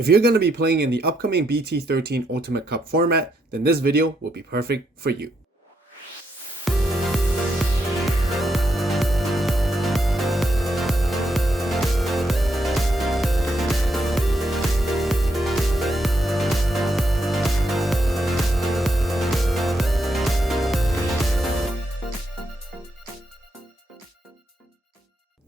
If you're going to be playing in the upcoming BT13 Ultimate Cup format, then this video will be perfect for you.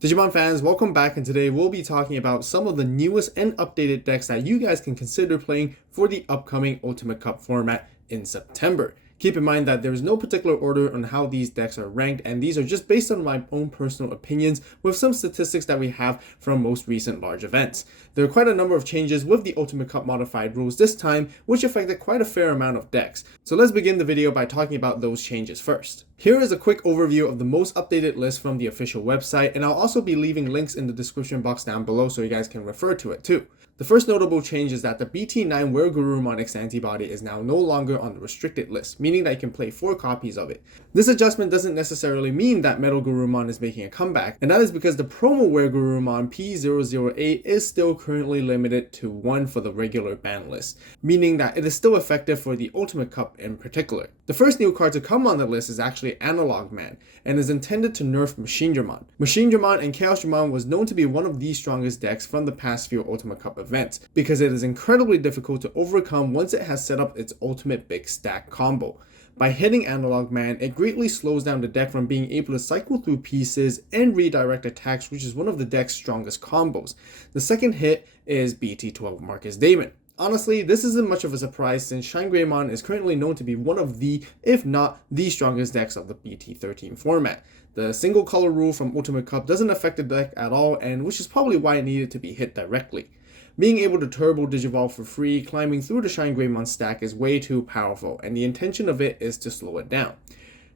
Digimon fans, welcome back, and today we'll be talking about some of the newest and updated decks that you guys can consider playing for the upcoming Ultimate Cup format in September. Keep in mind that there is no particular order on how these decks are ranked, and these are just based on my own personal opinions with some statistics that we have from most recent large events. There are quite a number of changes with the Ultimate Cup modified rules this time, which affected quite a fair amount of decks. So let's begin the video by talking about those changes first. Here is a quick overview of the most updated list from the official website, and I'll also be leaving links in the description box down below so you guys can refer to it too. The first notable change is that the BT9 WereGarurumon X antibody is now no longer on the restricted list, meaning that you can play 4 copies of it. This adjustment doesn't necessarily mean that Metal Garurumon is making a comeback, and that is because the promo WereGarurumon P008 is still currently limited to 1 for the regular ban list, meaning that it is still effective for the Ultimate Cup in particular. The first new card to come on the list is actually AVAULT, and is intended to nerf MirageGaogamon. MirageGaogamon and ChaosDramon was known to be one of the strongest decks from the past few Ultimate Cup events, because it is incredibly difficult to overcome once it has set up its ultimate big stack combo. By hitting AVAULT, it greatly slows down the deck from being able to cycle through pieces and redirect attacks, which is one of the deck's strongest combos. The second hit is BT12 Marcus Daemon. Honestly, this isn't much of a surprise since Greymon is currently known to be one of the, if not the strongest decks of the BT13 format. The single color rule from Ultimate Cup doesn't affect the deck at all, and which is probably why it needed to be hit directly. Being able to turbo Digivolve for free, climbing through the Greymon stack is way too powerful, and the intention of it is to slow it down.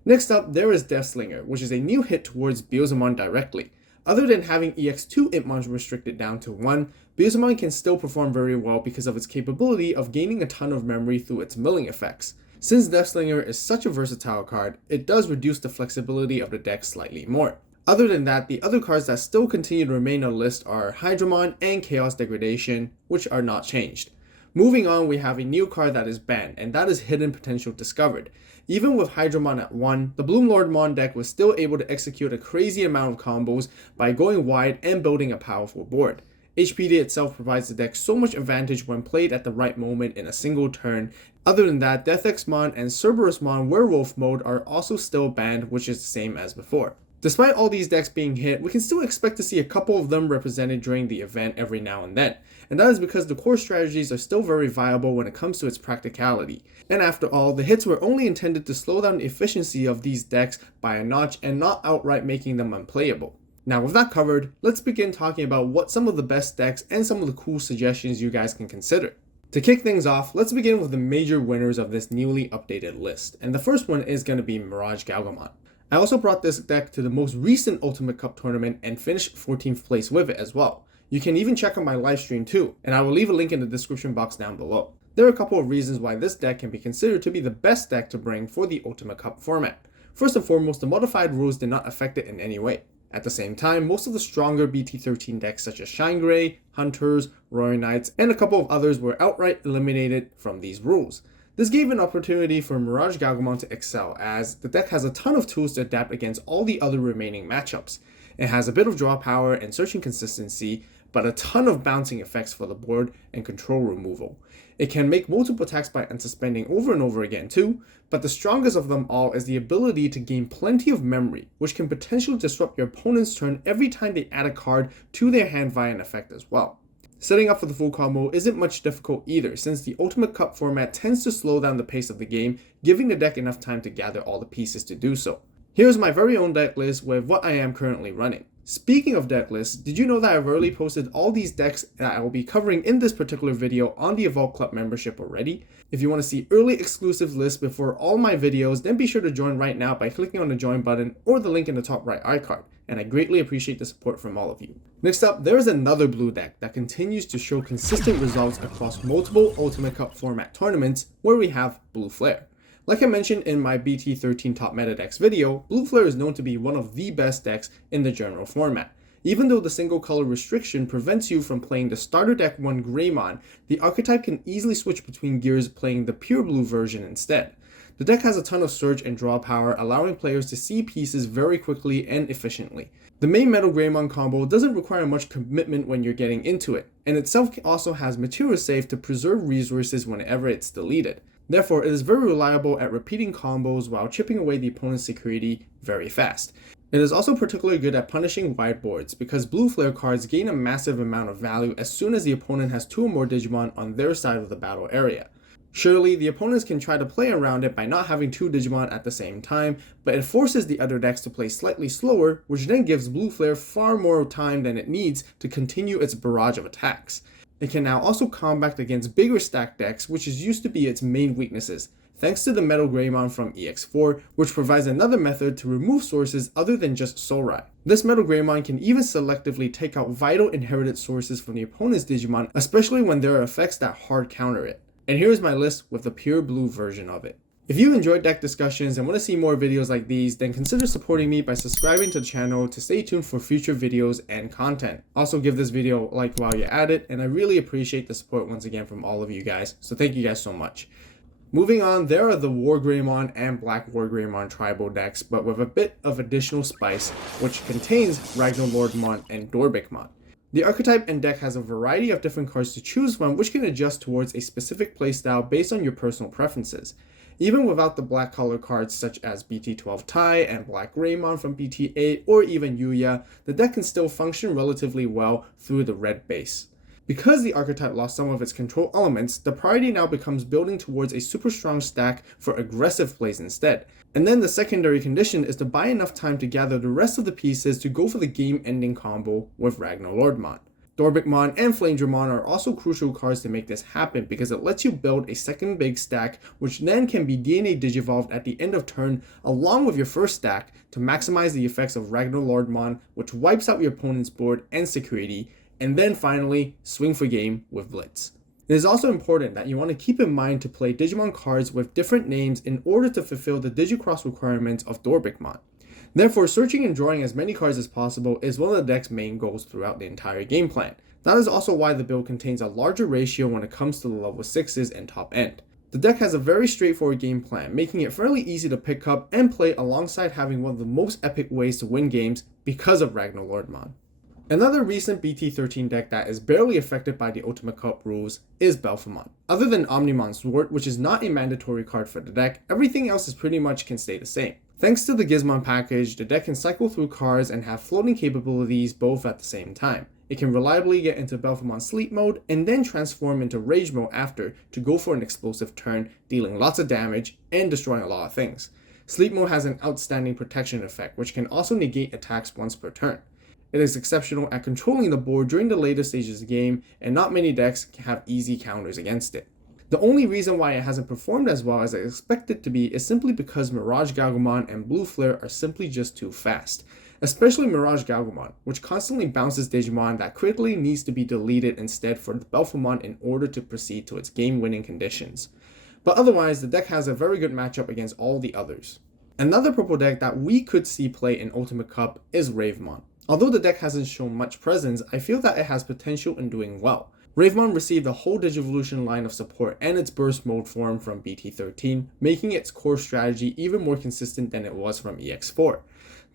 Next up, there is Deathslinger, which is a new hit towards Belphemon directly. Other than having EX2 Impmon restricted down to 1, Belphemon can still perform very well because of its capability of gaining a ton of memory through its milling effects. Since Deathslinger is such a versatile card, it does reduce the flexibility of the deck slightly more. Other than that, the other cards that still continue to remain on the list are Hydramon and Chaos Degradation, which are not changed. Moving on, we have a new card that is banned, and that is Hidden Potential Discovered. Even with Hydramon at 1, the Lordmon deck was still able to execute a crazy amount of combos by going wide and building a powerful board. HPD itself provides the deck so much advantage when played at the right moment in a single turn. Other than that, DeathXmon and Cerberusmon Werewolf mode are also still banned, which is the same as before. Despite all these decks being hit, we can still expect to see a couple of them represented during the event every now and then, and that is because the core strategies are still very viable when it comes to its practicality. And after all, the hits were only intended to slow down the efficiency of these decks by a notch and not outright making them unplayable. Now with that covered, let's begin talking about what some of the best decks and some of the cool suggestions you guys can consider. To kick things off, let's begin with the major winners of this newly updated list, and the first one is going to be MirageGaogamon. I also brought this deck to the most recent Ultimate Cup tournament and finished 14th place with it as well. You can even check out my live stream too, and I will leave a link in the description box down below. There are a couple of reasons why this deck can be considered to be the best deck to bring for the Ultimate Cup format. First and foremost, the modified rules did not affect it in any way. At the same time, most of the stronger BT13 decks such as Shine Grey, Hunters, Roaring Knights, and a couple of others were outright eliminated from these rules. This gave an opportunity for MirageGaogamon to excel, as the deck has a ton of tools to adapt against all the other remaining matchups. It has a bit of draw power and searching consistency, but a ton of bouncing effects for the board and control removal. It can make multiple attacks by unsuspending over and over again too, but the strongest of them all is the ability to gain plenty of memory, which can potentially disrupt your opponent's turn every time they add a card to their hand via an effect as well. Setting up for the full combo isn't much difficult either, since the Ultimate Cup format tends to slow down the pace of the game, giving the deck enough time to gather all the pieces to do so. Here's my very own deck list with what I am currently running. Speaking of deck lists, did you know that I've already posted all these decks that I will be covering in this particular video on the AVAULT Club membership already? If you want to see early exclusive lists before all my videos, then be sure to join right now by clicking on the join button or the link in the top right iCard, and I greatly appreciate the support from all of you. Next up, there is another blue deck that continues to show consistent results across multiple Ultimate Cup format tournaments, where we have Blue Flare. Like I mentioned in my BT13 Top Meta Decks video, Blue Flare is known to be one of the best decks in the general format. Even though the single color restriction prevents you from playing the starter deck 1 Greymon, the archetype can easily switch between gears playing the pure blue version instead. The deck has a ton of search and draw power, allowing players to see pieces very quickly and efficiently. The main Metal Greymon combo doesn't require much commitment when you're getting into it, and itself also has material save to preserve resources whenever it's deleted. Therefore, it is very reliable at repeating combos while chipping away the opponent's security very fast. It is also particularly good at punishing wide boards, because blue flare cards gain a massive amount of value as soon as the opponent has 2 or more Digimon on their side of the battle area. Surely, the opponents can try to play around it by not having 2 Digimon at the same time, but it forces the other decks to play slightly slower, which then gives Blue Flare far more time than it needs to continue its barrage of attacks. It can now also combat against bigger stack decks, which used to be its main weaknesses, thanks to the Metal Greymon from EX4, which provides another method to remove sources other than just Soulrai. This Metal Greymon can even selectively take out vital inherited sources from the opponent's Digimon, especially when there are effects that hard counter it. And here's my list with the pure blue version of it. If you enjoyed deck discussions and want to see more videos like these, then consider supporting me by subscribing to the channel to stay tuned for future videos and content. Also give this video a like while you're at it, and I really appreciate the support once again from all of you guys, so thank you guys so much. Moving on, there are the War Greymon and Black War Greymon tribal decks, but with a bit of additional spice, which contains RagnaLoardmon and Belphemon. The archetype and deck has a variety of different cards to choose from, which can adjust towards a specific playstyle based on your personal preferences. Even without the black color cards such as BT12 Tai and Black Greymon from BT8 or even Yuya, the deck can still function relatively well through the red base. Because the archetype lost some of its control elements, the priority now becomes building towards a super strong stack for aggressive plays instead. And then the secondary condition is to buy enough time to gather the rest of the pieces to go for the game-ending combo with RagnaLoardmon. Ravemon and Flamedramon are also crucial cards to make this happen because it lets you build a second big stack, which then can be DNA Digivolved at the end of turn along with your first stack to maximize the effects of RagnaLoardmon, which wipes out your opponent's board and security, and then finally swing for game with Blitz. It is also important that you want to keep in mind to play Digimon cards with different names in order to fulfill the Digicross requirements of Ravemon. Therefore, searching and drawing as many cards as possible is one of the deck's main goals throughout the entire game plan. That is also why the build contains a larger ratio when it comes to the level 6s and top end. The deck has a very straightforward game plan, making it fairly easy to pick up and play alongside having one of the most epic ways to win games because of RagnaLoardmon. Another recent BT13 deck that is barely affected by the Ultimate Cup rules is Belphemon. Other than Omnimon's Sword, which is not a mandatory card for the deck, everything else is pretty much can stay the same. Thanks to the Gizmon package, the deck can cycle through cards and have floating capabilities both at the same time. It can reliably get into Belphemon sleep mode and then transform into rage mode after to go for an explosive turn, dealing lots of damage and destroying a lot of things. Sleep mode has an outstanding protection effect, which can also negate attacks once per turn. It is exceptional at controlling the board during the later stages of the game, and not many decks have easy counters against it. The only reason why it hasn't performed as well as I expected it to be is simply because MirageGaogamon and Blue Flare are simply just too fast. Especially MirageGaogamon, which constantly bounces Digimon that critically needs to be deleted instead for the Belphemon in order to proceed to its game-winning conditions. But otherwise, the deck has a very good matchup against all the others. Another purple deck that we could see play in Ultimate Cup is Ravemon. Although the deck hasn't shown much presence, I feel that it has potential in doing well. Ravemon received a whole Digivolution line of support and its burst mode form from BT13, making its core strategy even more consistent than it was from EX4.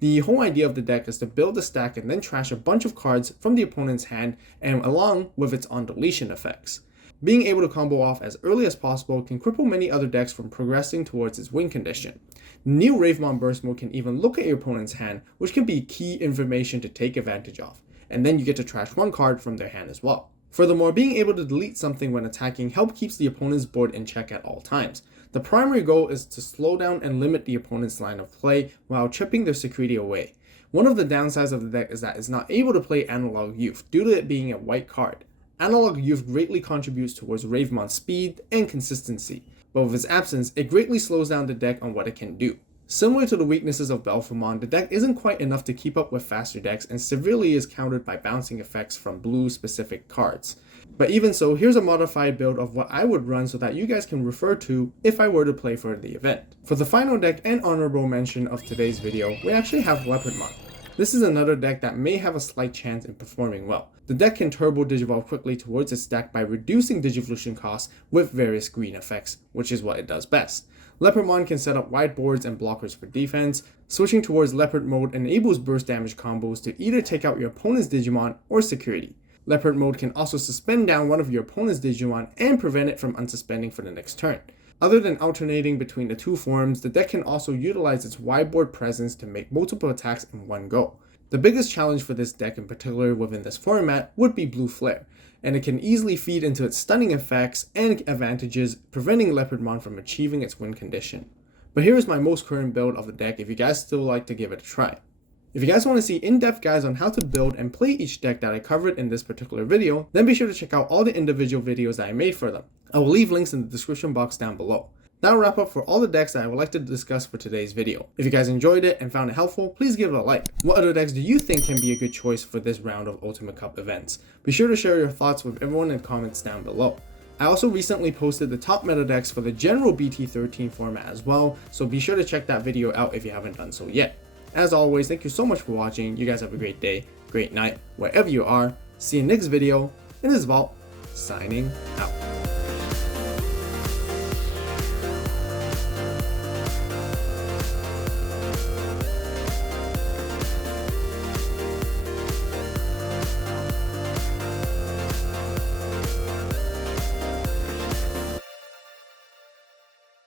The whole idea of the deck is to build a stack and then trash a bunch of cards from the opponent's hand and along with its on-deletion effects. Being able to combo off as early as possible can cripple many other decks from progressing towards its win condition. New Ravemon Burst Mode can even look at your opponent's hand, which can be key information to take advantage of, and then you get to trash one card from their hand as well. Furthermore, being able to delete something when attacking helps keep the opponent's board in check at all times. The primary goal is to slow down and limit the opponent's line of play while chipping their security away. One of the downsides of the deck is that it's not able to play Analog Youth due to it being a white card. Analog Youth greatly contributes towards Ravemon's speed and consistency, but with its absence, it greatly slows down the deck on what it can do. Similar to the weaknesses of Belphemon, the deck isn't quite enough to keep up with faster decks and severely is countered by bouncing effects from blue specific cards. But even so, here's a modified build of what I would run so that you guys can refer to if I were to play for the event. For the final deck and honorable mention of today's video, we actually have Leopardmon. This is another deck that may have a slight chance in performing well. The deck can turbo Digivolve quickly towards its deck by reducing Digivolution costs with various green effects, which is what it does best. Leopardmon can set up wide boards and blockers for defense. Switching towards Leopard mode enables burst damage combos to either take out your opponent's Digimon or security. Leopard mode can also suspend down one of your opponent's Digimon and prevent it from unsuspending for the next turn. Other than alternating between the two forms, the deck can also utilize its wide board presence to make multiple attacks in one go. The biggest challenge for this deck in particular within this format would be Blue Flare, and it can easily feed into its stunning effects and advantages, preventing Leopardmon from achieving its win condition. But here is my most current build of the deck if you guys still like to give it a try. If you guys want to see in-depth guides on how to build and play each deck that I covered in this particular video, then be sure to check out all the individual videos that I made for them. I will leave links in the description box down below. That'll wrap up for all the decks that I would like to discuss for today's video. If you guys enjoyed it and found it helpful, please give it a like. What other decks do you think can be a good choice for this round of Ultimate Cup events? Be sure to share your thoughts with everyone in the comments down below. I also recently posted the top meta decks for the general BT13 format as well, so be sure to check that video out if you haven't done so yet. As always, thank you so much for watching. You guys have a great day, great night, wherever you are. See you next video, and this is Vault, signing out.